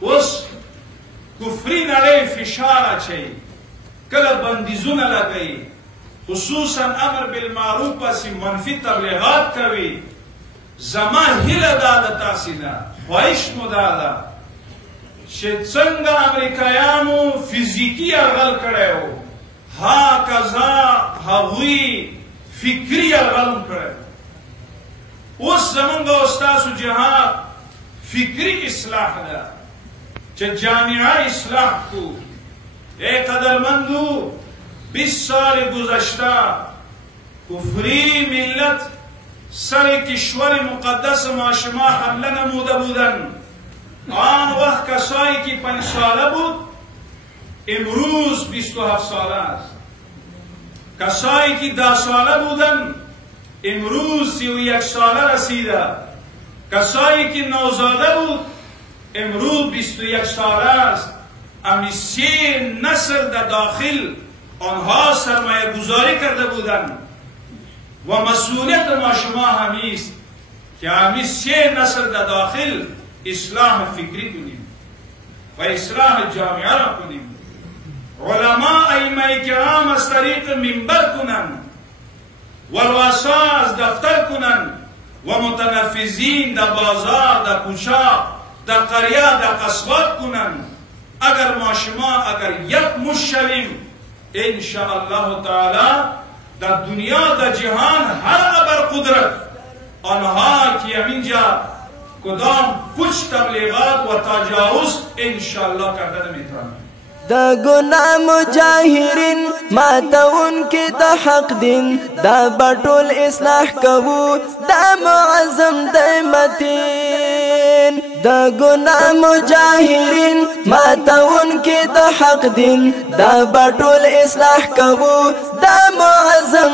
اوس کفري نړۍ فشار اچوي، کله بندیزونه لګوي، خصوصا امر بالمعروف پسې منفي تبلیغات کوي. زما هیله دا ده تاسې نه، خواهش مو دا ده چې څنګه امریکایانو فزیکي یرغل کړی و، هاکذا هغوی فکري یرغل هم کړی. اوس زمونږ او ستاسو جهاد فکري اصلاح ده چې جامعه اصلاح کو. اے قدرمندو، 20 سال گذشته کفری ملت سر کشور مقدس ما شما حمله نموده بودند. آن وقت کسایی که 5 ساله بود امروز 27 ساله است. کسایی که 10 ساله بودند امروز 31 ساله رسیده. کسایی که نوزاده بود امروز 21 ساله است. امی 3 نسل در داخل آنها سرمایه گذاری کرده بودند و مسئولیت ما شما همی است که همی 3 نسل در داخل اصلاح فکری کنیم و اصلاح جامعه را کنیم. علماء ائمه کرام از طریق منبر کنند و رؤسا از دفتر کنند و متنفذین در بازار، در کوچه، در قریه، در قصبات کنند. اگر ما شما اگر یک مش شویم ان شاء الله تعالی در دنیا در جهان هر ابر قدرت آنها که همینجا کدام کچھ تبلیغات و تجاوز ان شاء الله کرده نمیتونن. دا گناہ مجاہرین ماتون کی دا حق دین دا بطول اصلاح کبو دا معظم دائمتین. دا گناہ مجاہرین ماتون کی دا حق دین دا بطول اصلاح کبو دا معظم